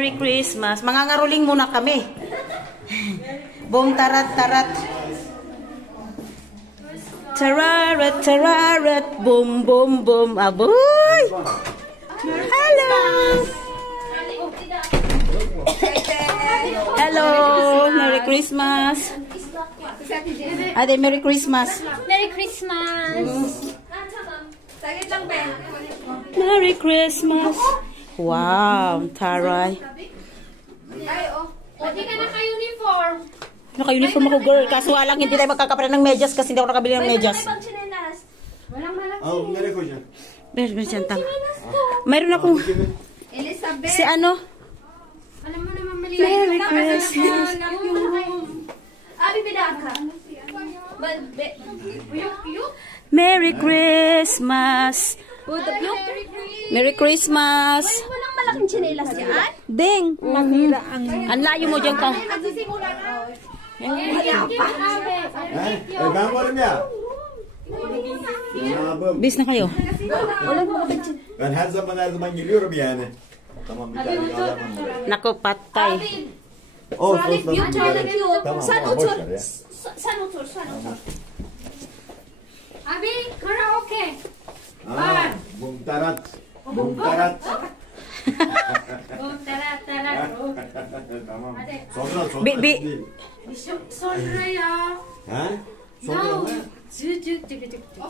Merry Christmas. Mangangaroling muna kami. Boom, tarat, tarat. Tararat, tararat. Boom, boom, boom. Aboy! Hello! Hello! Merry Christmas. Ate, Merry Christmas. Merry Christmas. Merry Christmas. Wow, taray. Hindi ka naka-uniform. Naka-uniform ako, girl. Kaso lang, hindi tayo magkakapala ng medyas kasi hindi ako nakabili ng medyas. Walang malaki. Oh, meron ko dyan. Meron dyan, tama. Mayroon akong... Elizabeth. Si ano? Alam mo naman mali. Merry Christmas. Abi, bidaka. Merry Christmas. Merry Christmas. Walang malaking tsinelas yan. Ding. Ang layo mo dyan ka. Ben varım ya. Bis na kayo. Ben her zaman geliyorum yani. Tamam bir tane alamam. Nako, patay. Olsun. Tamam, Sen boş otur. ver ya. Sen otur. Abi, karaoke. Bum tarat. Bum tarat. Tara. Tamam. Sonra Bi- değil. Sonra ya. Ha? Sonra mı?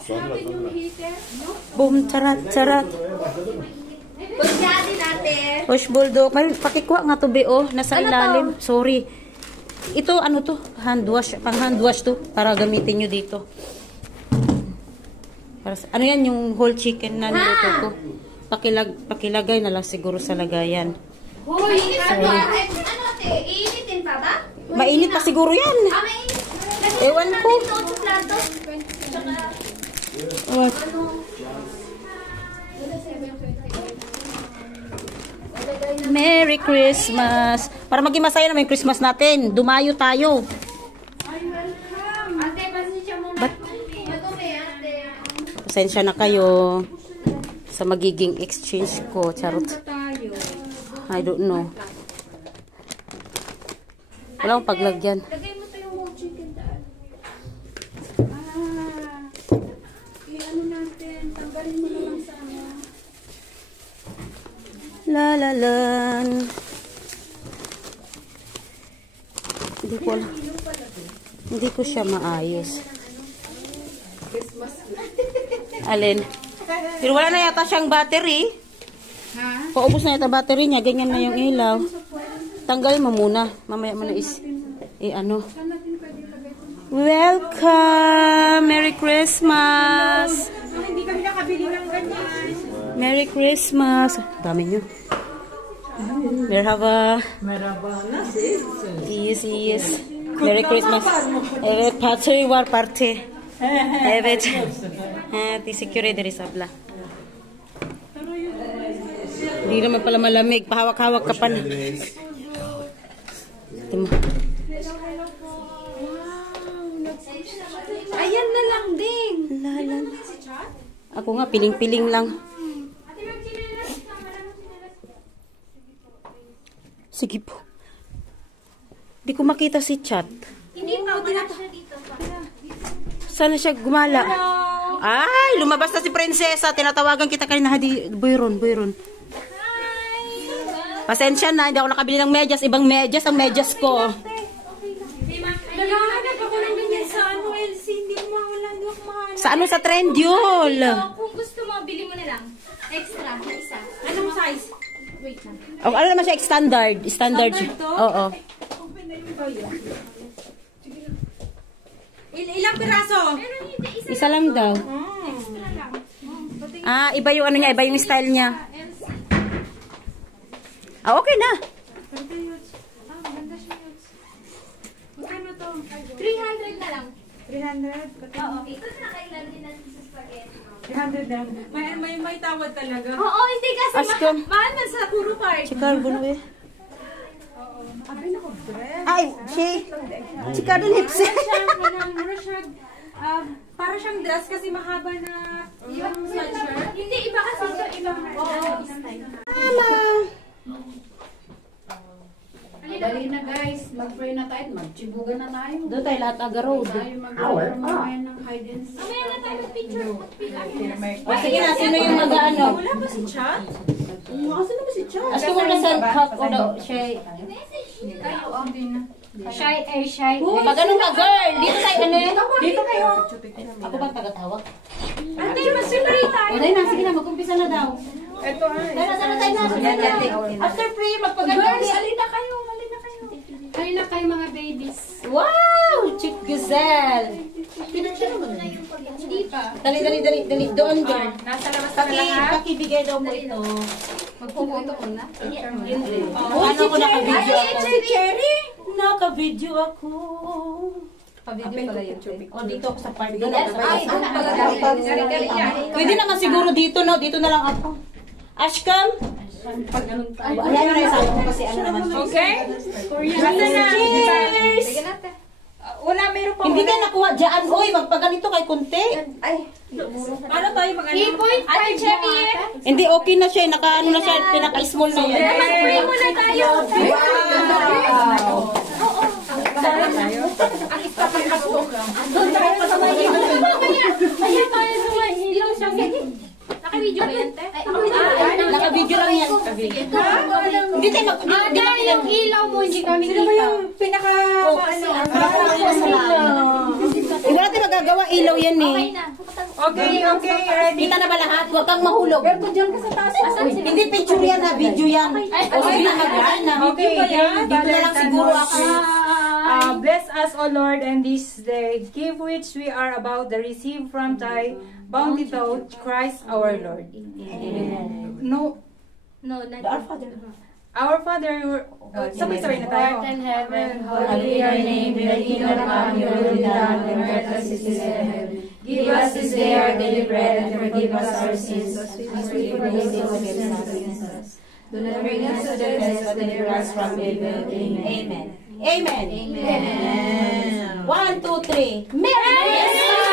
Sonra. Boom, tarat, tarat. Pagdadi natin. Push bulldog. May pakikuha nga to, be, oh. Nasa ilalim. Sorry. Ito, ano to? Hand wash. Pang hand wash to. Para gamitin nyo dito. Para, ano yan? Yung whole chicken na niluto ko. Pakilagay na lang siguro sa lagayan. Hoy, ano ate? Iinitin pa ba? Mainit pa siguro yan. Mainit. Ewan ko. Sa plato. What? Merry Christmas. Para maging masaya naman yung Christmas natin. Dumayo tayo. Ate, pasensya muna. Madumi, ate. Pasensya na kayo sa magiging exchange ko. Charot. I don't know. Wala akong paglagyan. Lagay mo to yung whole chicken daan. Ano natin? Tanggalin mo na lang sa ano. La la lan. Hindi ko siya maayos. Alin? Pero wala na yata siyang battery. Ha? Paubos na yata battery niya. Ganyan na yung ilaw. Tanggalin mo muna. Mamaya mo na ano. Welcome! Merry Christmas! Hindi kami nakabili ng ganyan. Merry Christmas! Dami nyo. Merhaba. Yes. Merry Christmas. Evet, party var party. Evet. Teşekkür ederiz abla. Hindi naman pala malamig. Pahawak-hawak ka pa na. Ayan na lang din. Lalan. Ako nga, piling-piling lang. Sige po. Hindi ko makita si Chat. Hindi pa, wala siya dito. Sana siya gumala. Ay, lumabas na si Prinsesa. Tinatawagan kita kanina. Boyron. Pasensya na, hindi ako nakabili ng medyas. Ibang medyas ang medyas ko. Naghahanap ako ng ganyan sa ano, LC. Hindi ko mawalan. Hindi ako mahanap. Sa ano, sa Trendyol. Kung gusto mo, bili mo na lang. Extra, isa. Anong size? Wait lang. Oh, ano naman siya, standard. Standard. Oo. Ilang piraso? Isa lang daw. Extra lang. Iba yung ano niya, iba yung style niya. Okay na. Maganda siya yun. Magkano to? 300 na lang. 300? Oo. Ito na kailan din natin sa spaghetti. 300 lang. May tawad talaga. Oo, hindi kasi Aston. mahal na sa puro part. Chikar, bunwe. Abay na ko, dress. Ay, chikar din hipsi. Para siyang dress kasi mahaba na yung sweatshirt. Hindi, iba kasi ito. Ibang style. Mama. Dali na guys, mag-pray na tayo, magchibugan na tayo. Doon tayo lahat aga road. Tayo mag-pray ng guidance. Mamaya na tayo mag-picture. O sige na, sino yung mag-ano? Wala ba si Chat? Kasi naman si Char. Asko mo na sa hap o daw, siya. Kayo, oh. Shy, shy. Pag ano ka, girl, dito tayo, ano yun? Dito kayo. Ako bang tagatawag? Ate, mag-pray tayo. O dahil na, sige na, mag-umpisa na daw. Ito ay. Tara tayo na. After prayer, magpaganda. Girls, alin na kayo. Kayo na kayo mga babies. Wow! Chick Gazelle! Hindi pa. Dali. Doon, girl. Nasa labas na lahat. Pakibigay daw mo ito. Magpupunto ko na. Ano ko naka-video Ay, ako? Cherry. Naka-video ako. Pa-video pala YouTube. O, dito ako sa party. Ay, Pwede naman siguro dito, no? Dito na lang ako. Ashcam? Ayan na yung sabi ko kasi ano naman siya. Okay? Basta na. Cheers! Sige natin. Wala, meron pa. Hindi ka nakuha dyan. Uy, magpaganito kay kunti. Paano tayo mag-ano? 3.5 Cherry. Hindi, okay na siya. Naka-ano na siya. Pinaka-small na yan. Mag-pray muna tayo. Naka-video ba yan, te? Naka-video lang yan. Hindi tayo mag... Hindi lang yan. Ilaw mo, hindi kami kita. Pinaka... Hindi natin magagawa. Ilaw yan eh. Okay, ready? Kita na ba lahat? Huwag kang mahulog. Hindi picture yan na. Video yan. O sige na mag-run na. Okay, Dito na lang siguro ako. Bless us, O Lord, and this day, give which we are about to receive from thy bounty through Christ our Lord. No, our Father, sabay-sabay na tayo. Art in heaven, Hallowed be your name, your kingdom come, your will be done on earth as it is in heaven. Give us this day our daily bread and forgive us our sins as we forgive those who sin against us. Do not bring us to the test, but deliver us from evil. Amen. Amen. Amen. 1, 2, 3. Merry Christmas!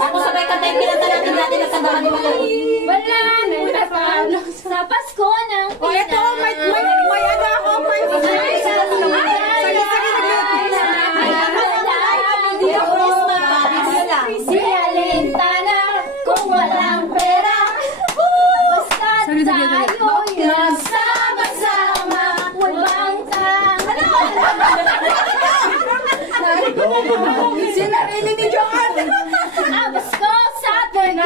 Ako sabay kantayin pinanta natin na kantahan ni Malay. Wala, nagtatalo. Sa Pasko ng O, ito, may ano ako, may... Si Alintana, kung walang pera, basta tayo'y nagsama-sama, walang Sinarili ni Joanne. Pasko sa Turkey!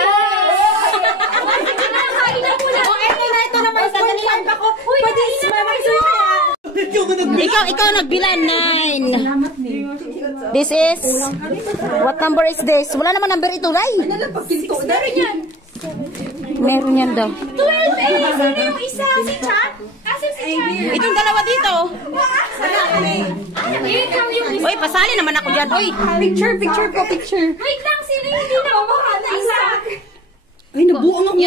Ito na may 5 ako. Pwede sumamay sa'yo. Ikaw nagbilan 9. This is what number is this? Wala naman number ito, Ray. Meron yan daw. 12 eh. Sino yung isa? Si Chat? Kasi si Chat. Itong dalawa dito. Ikaw yung isa. Oy, pasali naman ako diyan. Oy, picture ko, picture. Wait lang, sino yung hindi nakabunot na isa? Ay, nabuang ako.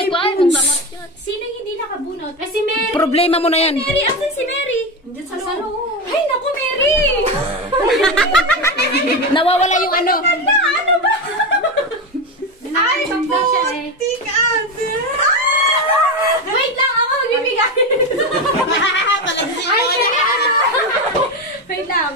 Sino yung hindi nakabunot? Si Mary. Problema mo na yan. Mary, asan si Mary? Sa loob. Ay, naku, Mary. Nawawala yung ano. Ano ba? Ay, putik ate. Wait lang, ako magbibigay. Ay, wait lang.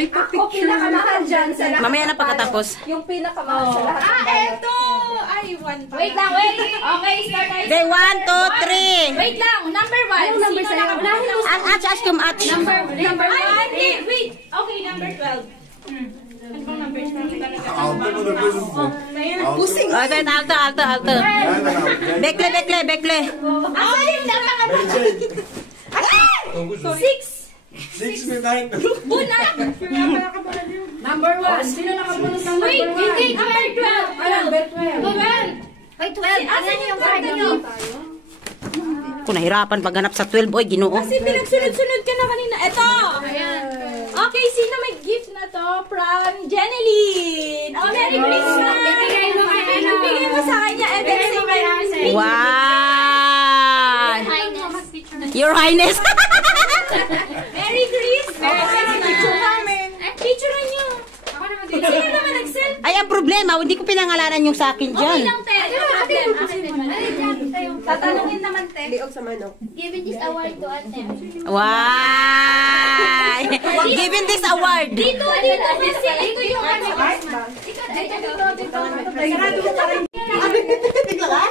Ako pinakamahal dyan sa lahat. Mamaya na pagkatapos. Yung pinakamahal sa lahat. Eto! Ay, 1 pa. Wait lang, wait! Okay, start tayo. Okay, 1, 2, 3. Wait lang, number 1. Anong number sa'yo? Ang atch kum atch. Number 1. Wait. Okay, number 12. Ano bang number? Alto mo na po. Pusing. Oh, wait, alto. Bekle. Ay, napaka... 6 may 9. Bunat! Number 1. Sino nakabunod ng number 1? Wait, hindi, number 12. Number 12. Wait, 12. Asan yung card nyo? Kung nahirapan paghanap sa 12, oy, Ginoo. Kasi pinagsunod-sunod ka na kanina. Ito! Okay, sino may gift na to? From Jeneline. Oh, Merry Christmas! Ibigay mo kay ano? Ibigay mo sa kanya. And then say Merry Christmas. Wow! Your Highness. Merry Christmas! Picture namin. Picture nyo. Sino naman nag-send? Ay, ang problema, hindi ko pinangalanan yung sa akin Okay dyan. lang, te. No problem. Tatanungin naman, te. Giving this award to ate. Wow! Given this award. Dito, Missy. Ito yung ano.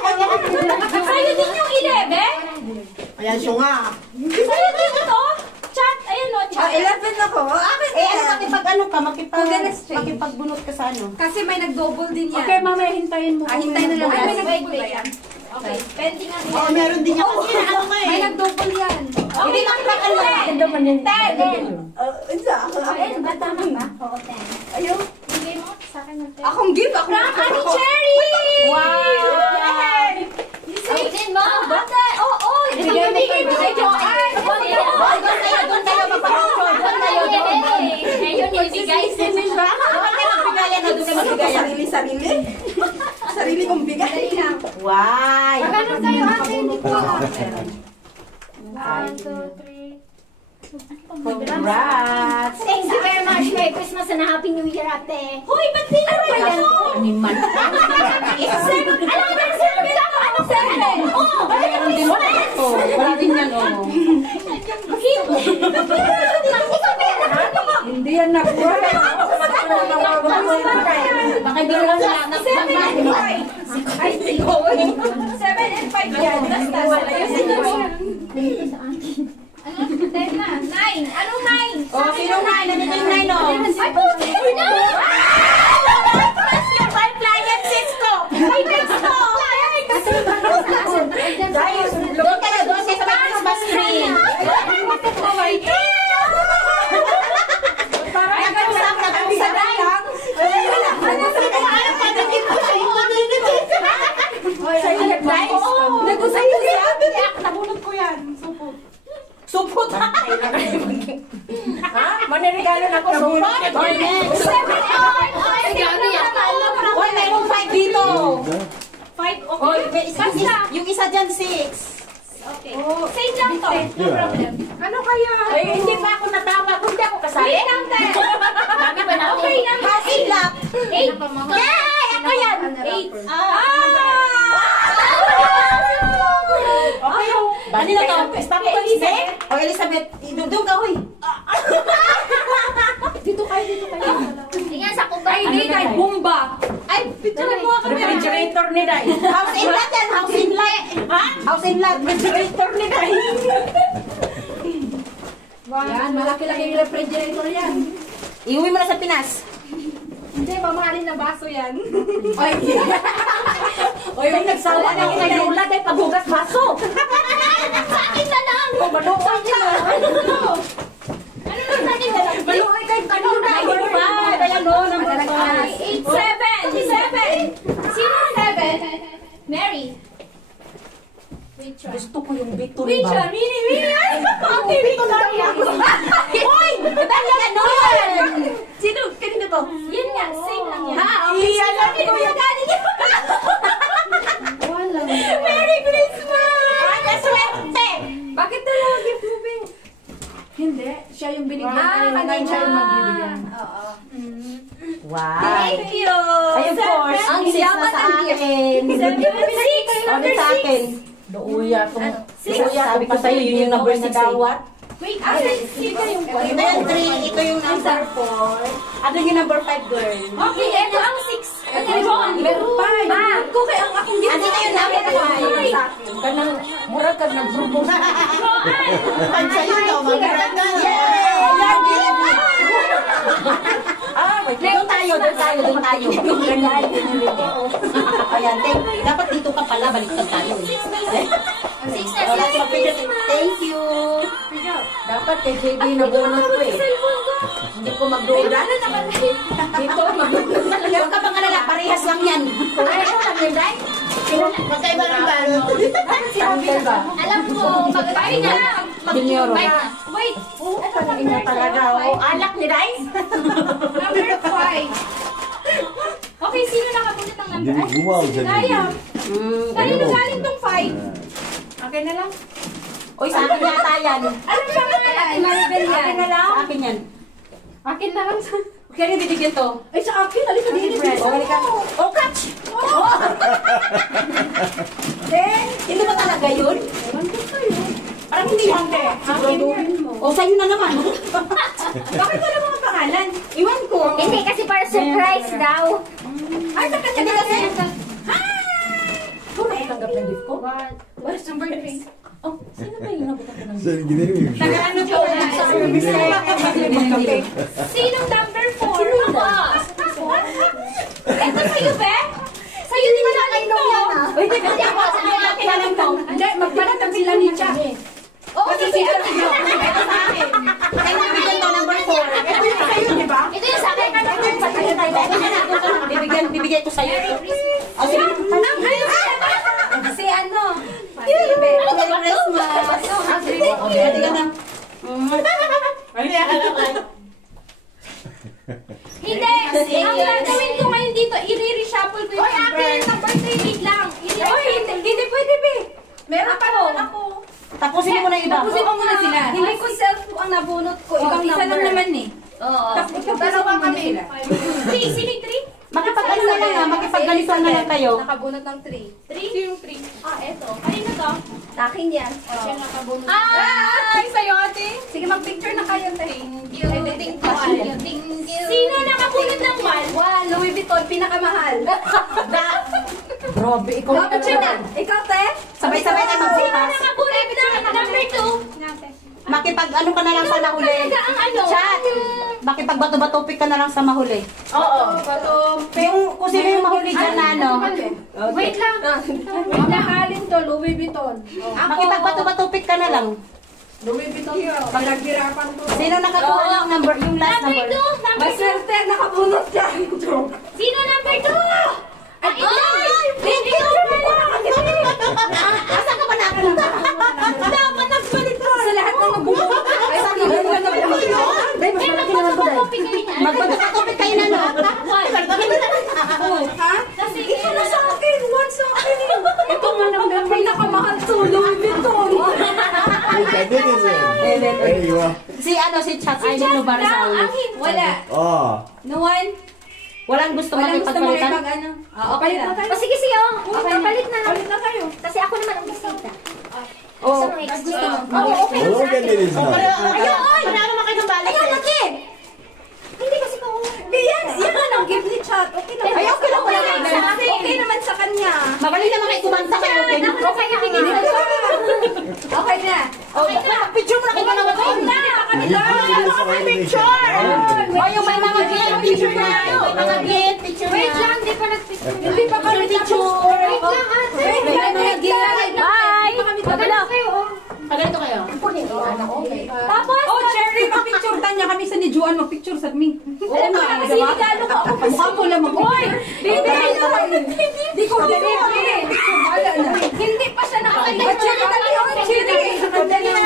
Sa'yo din yung 11? Ayan siya nga. Sa'yo din ito? Chat. Ayan o, chat. 11 ako. Akin Eh, ano makipag ano ka? Makipagbunot ka sa ano? Kasi may nag-double din yan. Okay, mamaya hintayin mo. Hintayin na lang. Ay, may Wait, nag-double ba yan? Okay, pending ang Oo, meron din yan. Kasi ano nga May eh. nag-double yan. Okay, nakipag-ano. Ten. Ayun, ba tama ba? Oo, ten. Ayun. Bigay mo sa akin ng ten. Akong give. Ako From Ate Cherry! Wow! Sabihin mo? Ate, oo. Ibigay mo kay Joanne. Doon tayo magpa-picture. Doon tayo. Ngayon, ibigay sa nila. Doon tayo magbigayan na. Doon tayo magbigayan. Sarili. Sarili kong bigay. Wow! Magkano tayo ate? Hindi ko alam. 1, 2, 3. Congrats! Thank you very much. Merry Christmas and Happy New Year, ate. Hoy, ba't di na ba yan? Animal. Seven. Alam mo na, seven. Ano, seven? Oo, balik ang Christmas. Oh, wala din yan, oh. Hindi yan nakuha. Baka hindi lang na. 7 and 5. Ay, 7 and 5 yan. Basta, ano? 10 na. 9. Anong 9? Oh, sino 9? Nandito yung 9, oh. Ay, puti ko na! Five client 6 ko. Ay, next ko! Guys, doon tayo. Doon tayo sa may Christmas tree. Ay, nag-usap na kami sa dayang. Nag-usap na siya. Nabunot ko yan. Supot. Ha? Manirigalo na ko. Supot. Oh, next. 7 Hoy, mayroong 5 dito. 5, Hoy, okay. may isa, yung isa dyan 6. Okay. Same lang to. No problem. Ano kaya? Ay, hindi pa ako natama. Kung hindi ako kasali. Wait lang, te. Dami ba natin? Okay lang. Hasilap. 8. Yay! Ako yan. 8. Okay. Kanina to. Stop ko, Elizabeth. O, Elizabeth. Doon ka, hoy. Dito kayo. Tingnan sa kubay. Ay, di, kay Bumba. Ay, picture mo ako. Refrigerator ni Day. House in lot yan. House in lot. Ha? House in lot. Refrigerator ni Day. Yan, malaki-laki yung refrigerator yan. Iuwi mo na sa Pinas. Hindi, mamahalin na baso yan. Ay, May nagsawa na ako kay Lola dahil paghugas baso. Sa akin na lang. Maluoy niya. Ano lang sa akin na lang? Maluoy kay kanina. Number 5. Ayan o, number 5. 8, 7. Sino 7? Mary. Rachel. gusto ko yung bito ni Rachel, Bob. Mini. Okay, bito na rin ako. Hoy! Dali yan, Noel! Sino? Kanina to? Yan nga, same lang yan. Iyan lang ko yung Merry Christmas! Ana, swerte! Bakit dalawa gift moving? Hindi. Siya yung binigyan. kanina. Siya yung magbibigyan. Oo. Wow! Thank you! Ay, of course, ang six na sa akin. Ano sa akin? Douya. Sabi ko sa'yo, yun yung number 6 dawat. Wait, sino yung Ito yung 3, ito yung number 4. Ano yung number 5, girl? Okay, ito ang 6. Ito yung Meron pa. Kung kaya ang aking gift. Ano na yung number 5? Kanang mura ka nag-grupo sa Ang sa'yo daw, maganda. Doon tayo. Ayan, dapat dito ka pala, baliktad tayo. Thank you. Dapat kay JD na bonus ko eh. Hindi ko magdura. Dito, mag-bonus na lang. Huwag ka pang alala, parehas lang yan. Magkaiba rin ba? Uncle ba? Alam ko, mag-buy na lang. Binyoro. Wait. Kanina talaga. Alak ni Rice. Number 5. Okay, sino nakabunot ng number? Hindi gumawa dyan. Kaya. Kaya Ano? galing tong 5. Okay na lang. Uy, sa akin yata yan. Ano siya pangalan? Maribel yan. Sa akin yan. Akin na lang. Kaya bibigyan to. Ay, sa akin. Halika din. Oh, halika. Oh, catch! Oh! Then, hindi ba talaga yun? Ewan ko sa'yo. Parang hindi yan. Siguraduhin mo. O, sa'yo na naman. Bakit wala mga pangalan? Iwan ko. Hindi, kasi para surprise daw. Ay, sa kanya na kasi. Hi! Ikaw na itanggap ng gift ko? What is number 3? Oh, sino ba yung nabutan ko ng gift? So, ginagawa yung show. Ano po? Sinong number 4? Ako! Ito sa'yo, Be? Sa'yo din na lang ito. Uy, teka, ako. Sa'yo natin alam ko. Hindi, magpalit ang sila ni Cha. Oo, sige. Ito sa akin. Kaya nabigyan to number 4. Ito yung sa'yo, di ba? Ito yung sa akin. Bibigyan ko sa'yo. O, sige. Si ano? Merry Christmas. Okay, hindi ka na. Hindi. Ang gagawin ko ngayon dito, i-reshuffle ko yung number 3. Wait lang. Hindi pwede, Be. Meron pa rin ako. Tapusin mo na yung iba. Tapusin mo muna sila. Hindi ko self ko ang nabunot ko. Ibang isa lang naman eh. Oo. Dalawa kami. 3. Sino yung 3? Makipag-ano na lang, makipag-ganito na lang kayo. Nakabunot ng 3. 3? Yung 3. Ah, eto. Kanino to? Akin yan. Siya nakabunot. Ay, sa'yo, ate. Sige, mag-picture na kayo. Thank you. Thank you. Sino nakabunot ng wall? Wow, Louis Vuitton, pinakamahal. Grabe, ikaw na Ikaw, ikaw, te? Sabay-sabay na Sino magbukas. nakabunot ng number 2? Makipag-ano ka na lang sa mahuli. Ang ano? Chat! Makipag-bato-batopik ka na lang sa mahuli. Oo. Kung sino yung mahuli dyan na ano. Wait lang. Mamahalin to, Louis Vuitton. Makipag-bato-batopik ka na lang. Louis Vuitton to. Pag naghirapan to. Sino nakakuha ng number, yung last Number 2. number? Number 2. Maswerte, nakabunot yan. Sino number 2? Ay, Asa ka ba nakalala? Dapat nagbalik ko. Sa lahat ng nabunot. Ay, sa lahat ng nabunot. Dahil mas malaki naman ko dahil. Magbato-batopik kayo na no? Ha? Kasi Ito na sa akin. One sa akin. Ito man ang pinakamahal to, Louis Vuitton. Ay, pwede din yun. Ay, iwa. Si Chat, ay dito para sa ulo. Wala. Oh. No one? Walang gusto Walang gusto makipagpalitan? makipag-ano? Okay na. O sige, sige. Papalit na lang. Palit na kayo. Kasi ako naman ang bisita. Oh, Isang extra. Oh, ganyan din sila. ayun! Panalo mo kayo ng balik eh. Bakit? Hindi kasi ko. Yan na lang. Give ni chat. Okay na. Ay, okay lang pala. Okay naman sa kanya. Magaling naman kayo kumanta kayo. Okay na tingin. Okay na. Oh, picture mo na kayo dalawa doon. Picture! Oh, yung may mga gift, picture na. May mga gift, picture na. Wait lang, hindi pa nag-picture. Hindi pa kami Picture. Wait lang, ate. Bye! Maganda kayo. Ganito kayo. Tapos, Oh, Cherry, mag-picture tanya kami sa ni Juan. Mag-picture sa me. Oo nga. kasi regalo ko ako. Mukha mo lang mag-picture. Baby, Hindi ko Wala na. hindi pa siya nakakita. Cherry, dali ako. Cherry. Dali na.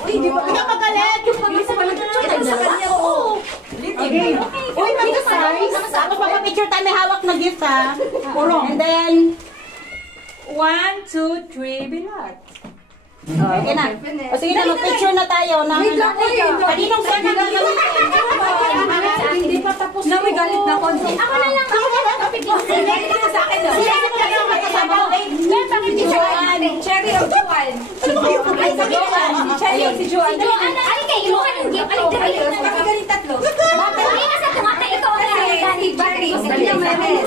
Uy, di ba ka magalit? Yung pag-isa pa nag-picture sa kanya. Oo. Okay. Uy, mag-size. Tapos pag-picture tayo, may hawak na gift ha. And then, 1, 2, 3, bilat. okay na. O sige na, mag-picture na tayo. Kaninong saan na gagawin? Hindi pa tapos. Na may galit na ako. Ako na lang. Ako na lang. Sige, sa akin daw. Cherry o Juan? Cherry o si Juan? Ay, kayo mo ka ng gift. Ay, dali na. Kami galing tatlo. Bakit? Ay, kasi tumata ikaw ang Si Barry. Dali na, Mary.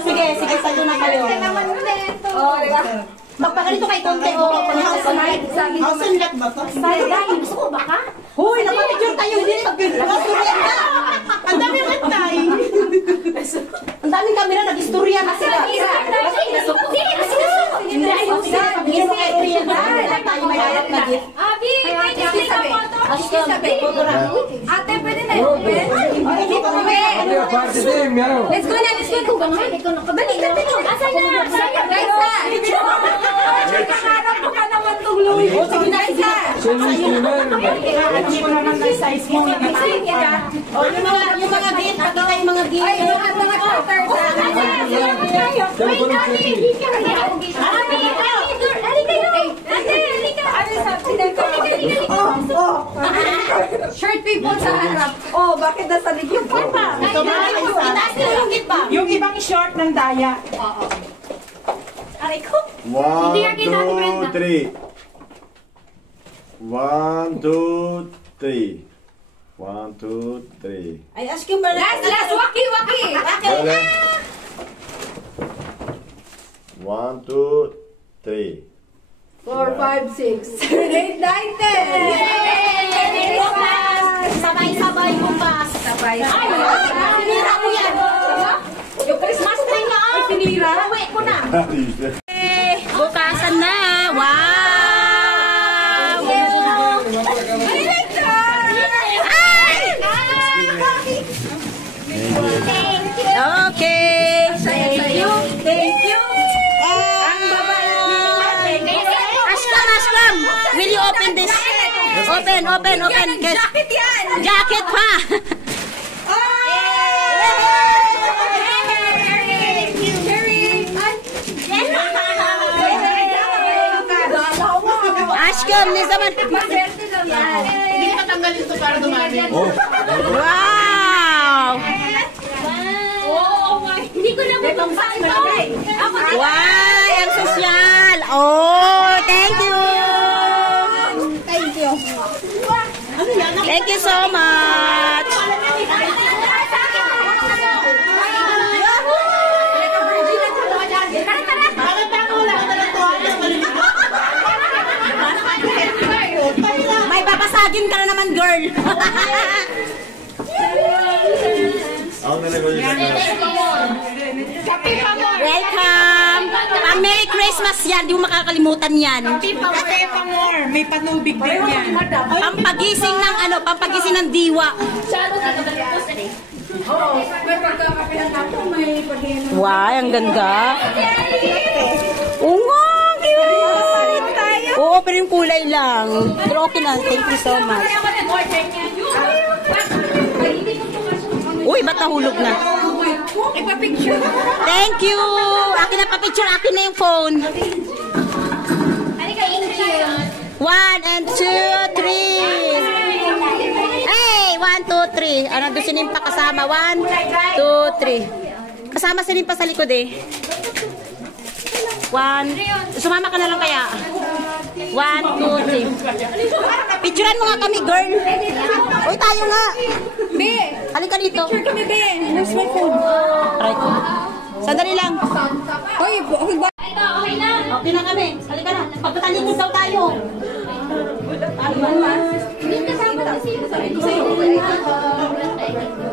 Sige, salo na kayo. Oh, di ba? Magpakalito kay Conte o Hausenlat ba to? Dahil gusto ko baka? Huy, napapicture tayo. Hindi nag-istorya na. Ang dami ng time. Ang daming camera, nag-istorya na sila. Hindi, ayun sila. Pag-istorya na. Tayo may harap na gift. Abi, pwede click ang photo. Ate, pwede na yun. Let's go na, let's go. Dali, dali. Asan na? Guys, nakaharap mo ka naman tong Louis. Sige na, isa. Alam ko naman na size mo. O, yung mga gift, pakita yung mga gift. Ay, yung mga shorter. Wait, Abi, hindi ka rin. Abi, halika yun. Ate, halika. Ano sa pinagkakita? Short people sa harap. Oh, bakit nasa likod pa? Ito ba? Itaas nyo yung iba. Yung ibang short ng daya. Aray ko. 1, 2, 3. 1, 2, 3. 1, 2, 3. Ay, ask yung ba? Last, waki. Vale. 1, 2, 3. 4, 5, 6, 7, 8, 9, 10. Sabay-sabay bukas. Sabay. Ay, sinira mo yan. Yung Christmas tree na. Ay, sinira. Uwi ko na. Bukasan na. Wow! Okay. Thank you. Ashkam. Will you open this? Open. Jacket yan. Jacket pa. Ashkam, ni zaman. Hindi pa tanggalin ito para dumami. Oh. Wow! Hindi ko na mapapasok. Wow! Ang sosyal! Oh, thank you! Thank you so much! May babasagin ka na naman, girl! Ako na nag-ulit. Welcome! Pang Merry Christmas yan, di mo makakalimutan yan. Kape pa more. May panubig din yan. Pampagising ng pampagising ng diwa. Wow, ang ganda. Oo nga, cute. Oo, pero yung kulay lang. Pero okay na, thank you so much. Uy, ba't nahulog na? Thank you! Akin na pa-picture, akin na yung phone. 1 and 2, 3. Hey! 1, 2, 3. Ano, doon si Nimpa kasama. 1, 2, 3. Kasama si Nimpa sa likod eh. 1. Sumama ka na lang kaya. 1, 2, 3. Picturean mo nga kami, girl. Uy, tayo nga. Be, Halika dito. picture kami, Be. Where's my phone? Right. Sandali lang. Hoy, okay ba? Okay na kami. Halika na. Pagpatalikod daw tayo.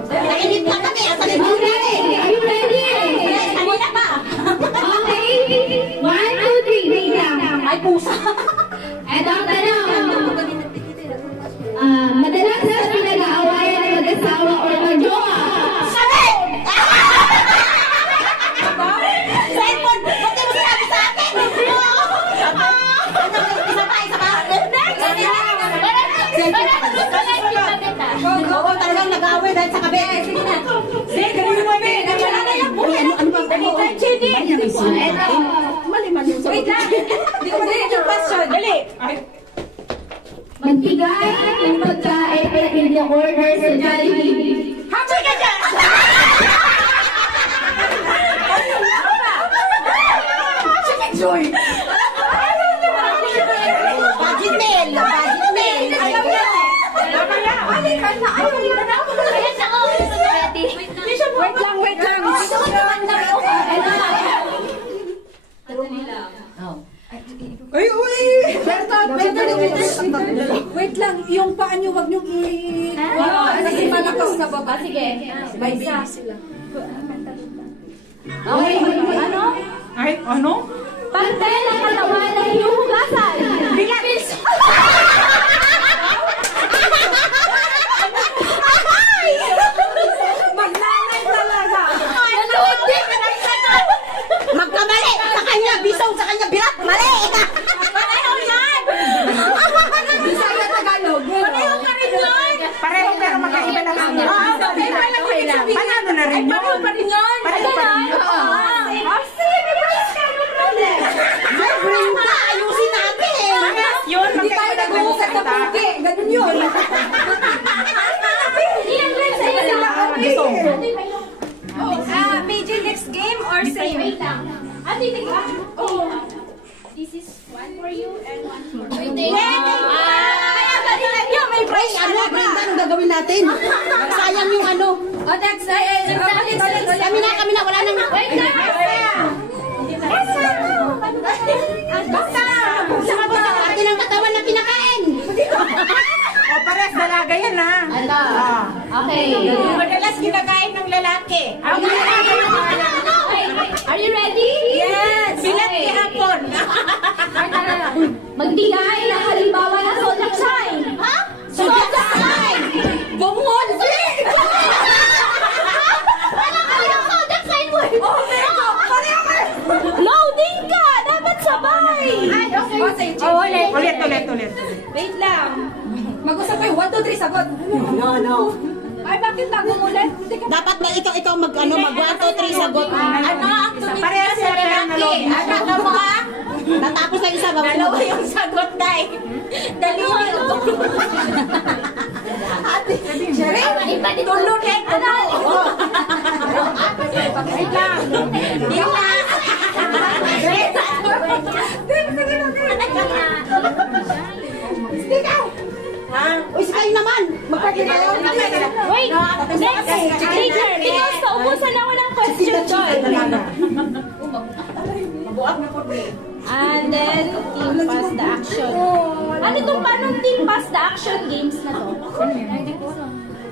Nainit na kami. Sa likod namin. Kanina pa. Ay, pusa. Ito ang tanong. Madalas na pinag-aawayan ng mag-asawa o mag-jowa. Sabi! Cellphone! Ba't di mo sinabi sa akin? Isa pa. Oo, talagang nag-aaway dahil sa kabe. Sige na. Sige, gawin mo kami. Ano ba? Dali tayo, Jenny. Mali-mali. Wait lang. Hindi ko na yung question. Dali. Magbigay ng pagkain at in-order sa Jollibee. Hamster ka dyan! Joy! Budget mail. Wait lang. Wait lang, yung paa nyo, wag nyo kasi malakas na baba. Sige. By baby sila. Okay. Ano? Ay, ano? Pantay ng katawan ng iyong hugasan. Bilis! Magnanay talaga. Magkamali! Sa kanya, bisaw sa kanya, bilat! Mali! Pareho yan! Bisaya Tagalog. Pareho ka rin yun! Pareho pero magkaiba lang ang Panalo na rin yun. Pareho pa rin yun! Pareho pa rin yun. Ay, Brenda! Ayusin natin! Wait lang. Ate, tingin ka. Oh. This is one for you and one for me. Wait, kaya galing yun. May prize. Ano, Brenda, anong gagawin natin? Sayang yung ano. O, next na. Kami na, wala nang... Wait lang. Atin ang katawan na pinakain. O, pares, dalaga yan ha. Ano? Okay. Madalas kinakain ng lalaki. Are you ready? Yes! Bilat Okay. kahapon. Magbigay ng halimbawa ng zodiac sign. Ha? Zodiac sign! Bungol! Wala kayong zodiac sign mo! Loading ka! Dapat sabay! Ay, okay. Oh, ulit. Wait lang. Mag-usap kayo. 1, 2, 3, sagot. No. Ay, bakit nagumulit? Dapat ba ikaw mag 1, 2, 3 sagot. Ano ang tumingin Parehas sa sila pero lalaki? nalobi. Ano mo ha? Natapos na isa, bawal mo. Yung sagot, Day. Dalili. Ate, Sherry, tulog eh. Ano? Wait lang. Yung na. Uy, si kayo naman. Magpapagawa na kayo. Wait! Next! Teacher, because naubusan na walang question doon. And then, team pass the action. Ano itong paano team pass the action games na to?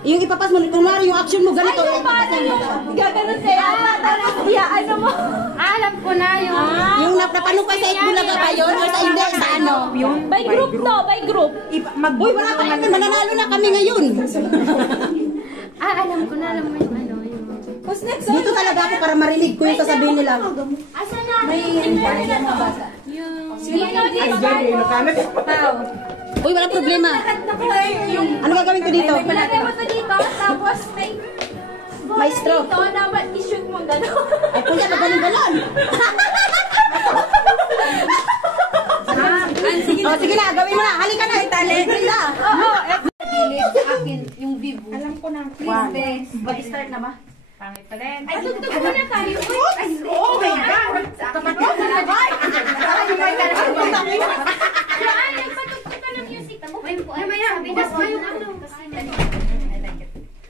Yung ipapas mo, kunwari yung action mo, ganito. Ay, yung paano yung gaganon sa'yo? Ano mo? Alam ko na yung... Yung napano ka sa Bulaga ba yun? Or sa hindi, sa ano? By group to, by group. Uy, wala pa kami, mananalo na kami ngayon. Alam ko na, alam mo yung ano. Who's next? Dito talaga ako para marinig ko yung sasabihin nila. Asa na? May basa. Sino dito? Uy, wala problema. Ano gagawin ko dito? Ilagay mo to dito, tapos may... Maestro. Dito, dapat i-shoot mo gano'n. Ay, kuya, magaling-galan. Oh, sige na, gawin mo na. Halika na. Brenda. Alam ko na. Please, Mag-start na ba? Pangit pa rin. Ay, tugtog muna tayo. oh my God! Ay, nagpatugtog ka ng music. Mamaya, bigas mo yung ano.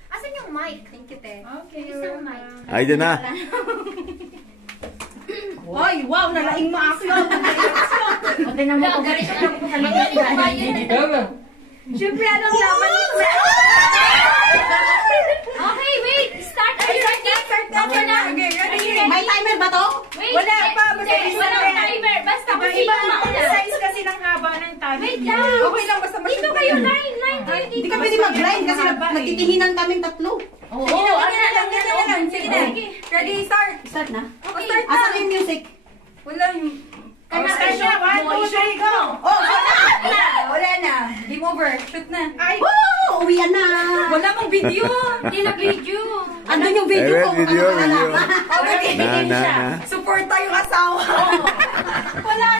Asan yung mic? Thank you, te. Okay. Yung mic. Ay, dyan na. Ay, wow, nalaing mo ako. Siyempre, anong laman nito? Okay, wait. Start. Are you ready? Okay na. May timer ba to? Wait. Wala pa, basta Hindi, walang timer. Basta kung sino mauna. Size kasi ng haba ng tali. Wait lang. Okay lang, basta Dito kayo, line kayo dito. Hindi ka pwede mag-grind kasi nagtitihinan kaming tatlo. Oo, Sige na. Ready, start. Start na? Okay, start na. Asan yung music? Wala yung... siya, 1, 2, 3, go! Oh, wala na. Game over. Shoot na. Ay! Woo! Uwian na! Wala mong video. Hindi na video. Andun yung video ko. Video. Okay, Na. support tayo asawa. Wala